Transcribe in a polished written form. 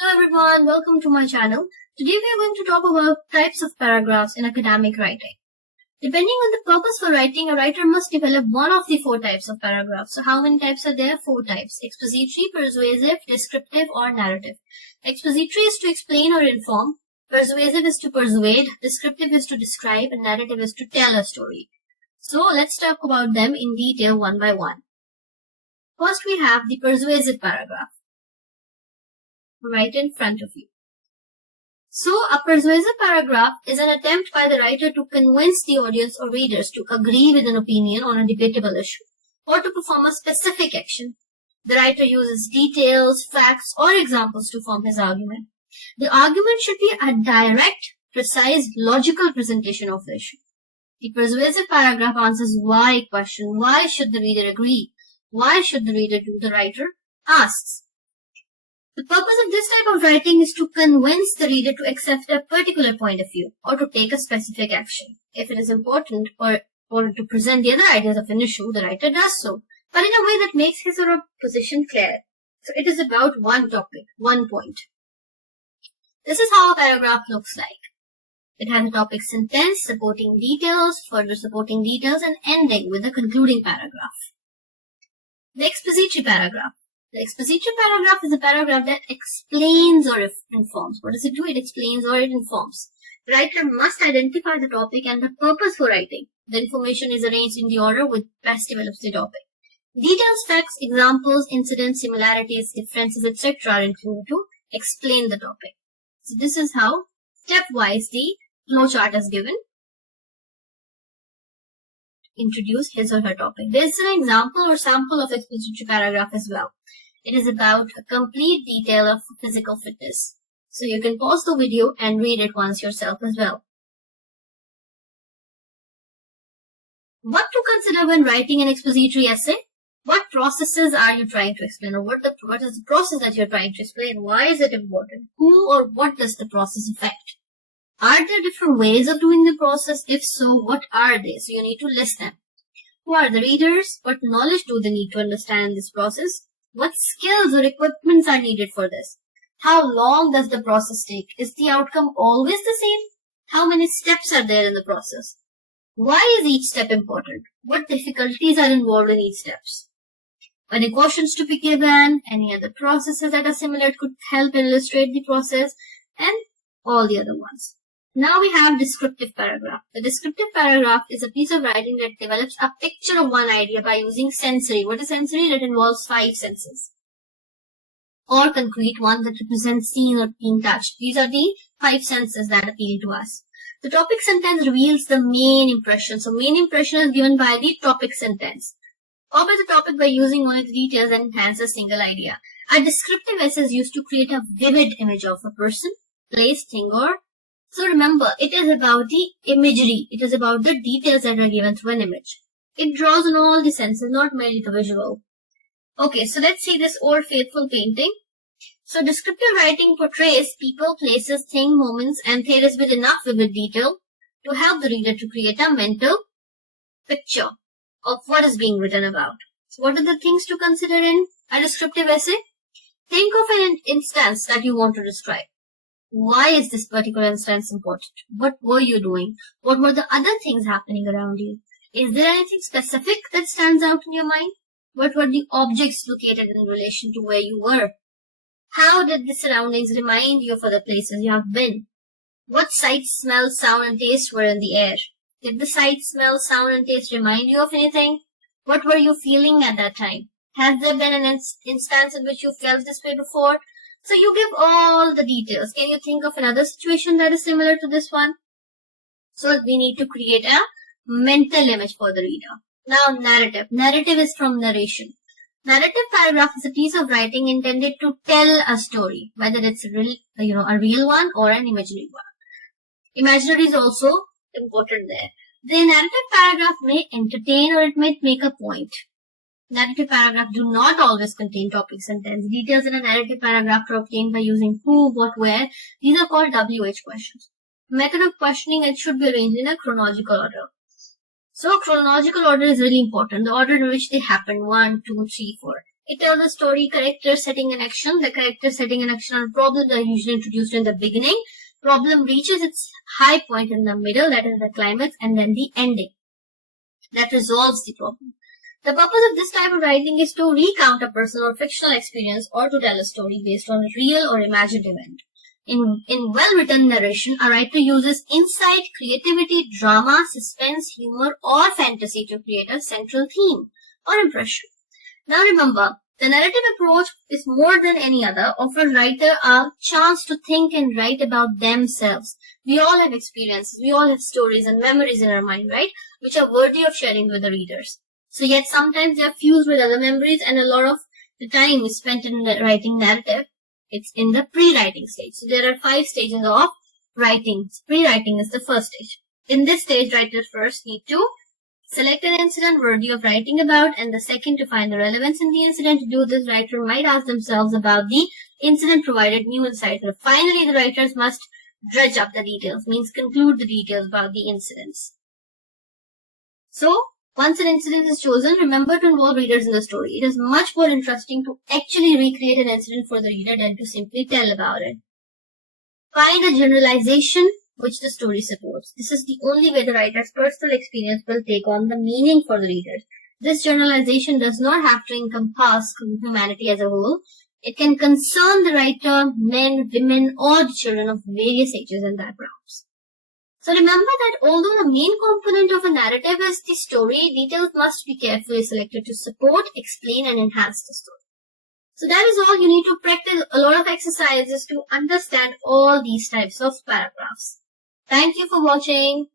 Hello everyone, welcome to my channel. Today we are going to talk about types of paragraphs in academic writing. Depending on the purpose for writing, a writer must develop one of the four types of paragraphs. So how many types are there? Four types: expository, persuasive, descriptive, or narrative. Expository is to explain or inform, persuasive is to persuade, descriptive is to describe, and narrative is to tell a story. So let's talk about them in detail one by one. First we have the persuasive paragraph right in front of you. So a persuasive paragraph is an attempt by the writer to convince the audience or readers to agree with an opinion on a debatable issue or to perform a specific action. The writer uses details, facts, or examples to form his argument. The argument should be a direct, precise, logical presentation of the issue. The persuasive paragraph answers why question. Why should the reader agree? Why should the reader do? The writer asks. The purpose of this type of writing is to convince the reader to accept a particular point of view or to take a specific action. If it is important or to present the other ideas of an issue, the writer does so, but in a way that makes his or her position clear. So it is about one topic, one point. This is how a paragraph looks like. It has a topic sentence, supporting details, further supporting details, and ending with a concluding paragraph. The expository paragraph. The expository paragraph is a paragraph that explains or informs. What does it do? It explains or it informs. The writer must identify the topic and the purpose for writing. The information is arranged in the order which best develops the topic. Details, facts, examples, incidents, similarities, differences, etc. are included to explain the topic. So this is how stepwise the flowchart is given. Introduce his or her topic. There is an example or sample of expository paragraph as well. It is about a complete detail of physical fitness. So you can pause the video and read it once yourself as well. What to consider when writing an expository essay? What processes are you trying to explain, or what is the process that you're trying to explain? Why is it important? Who or what does the process affect? Are there different ways of doing the process? If so, what are they? So you need to list them. Who are the readers? What knowledge do they need to understand this process? What skills or equipments are needed for this? How long does the process take? Is the outcome always the same? How many steps are there in the process? Why is each step important? What difficulties are involved in each step? Any questions to be given? Any other processes that are similar could help illustrate the process, and all the other ones. Now we have descriptive paragraph. The descriptive paragraph is a piece of writing that develops a picture of one idea by using sensory. What is sensory? That involves 5 senses. Or concrete one that represents seeing or being touched. These are the 5 senses that appeal to us. The topic sentence reveals the main impression. So main impression is given by the topic sentence, or by the topic by using only the details and enhance a single idea. A descriptive essay is used to create a vivid image of a person, place, thing, or so remember, it is about the imagery. It is about the details that are given through an image. It draws on all the senses, not merely the visual. Okay, so let's see this old faithful painting. So descriptive writing portrays people, places, things, moments, and theories with enough vivid detail to help the reader to create a mental picture of what is being written about. So what are the things to consider in a descriptive essay? Think of an instance that you want to describe. Why is this particular instance important? What were you doing? What were the other things happening around you? Is there anything specific that stands out in your mind? What were the objects located in relation to where you were? How did the surroundings remind you of other places you have been? What sights, smells, sound, and taste were in the air? Did the sight, smell, sound, and taste remind you of anything? What were you feeling at that time? Has there been an instance in which you felt this way before? So you give all the details. Can you think of another situation that is similar to this one? So we need to create a mental image for the reader. Now narrative. Narrative is from narration. Narrative paragraph is a piece of writing intended to tell a story, whether it's a real one or an imaginary one. Imaginary is also important there. The narrative paragraph may entertain or it may make a point. Narrative paragraphs do not always contain topic sentence. Details in a narrative paragraph are obtained by using who, what, where. These are called WH questions. Method of questioning, it should be arranged in a chronological order. So chronological order is really important. The order in which they happen, 1, 2, 3, 4. It tells the story, character setting and action. The character setting and action and problems are usually introduced in the beginning. Problem reaches its high point in the middle, that is the climax, and then the ending that resolves the problem. The purpose of this type of writing is to recount a personal or fictional experience or to tell a story based on a real or imagined event. In well-written narration, a writer uses insight, creativity, drama, suspense, humor, or fantasy to create a central theme or impression. Now remember, the narrative approach is more than any other, offers writer a chance to think and write about themselves. We all have experiences, we all have stories and memories in our mind, right? Which are worthy of sharing with the readers. So yet sometimes they are fused with other memories, and a lot of the time is spent in writing narrative. It's in the pre-writing stage. So there are 5 stages of writing. Pre-writing is the first stage. In this stage, writers first need to select an incident worthy of writing about, and the second, to find the relevance in the incident. To do this, writer might ask themselves about the incident, provided new insights. And finally, the writers must dredge up the details, means conclude the details about the incidents. So, once an incident is chosen, remember to involve readers in the story. It is much more interesting to actually recreate an incident for the reader than to simply tell about it. Find a generalization which the story supports. This is the only way the writer's personal experience will take on the meaning for the readers. This generalization does not have to encompass humanity as a whole. It can concern the writer, men, women, or children of various ages and backgrounds. So remember that although the main component of a narrative is the story, details must be carefully selected to support, explain, and enhance the story. So that is all. You need to practice a lot of exercises to understand all these types of paragraphs. Thank you for watching.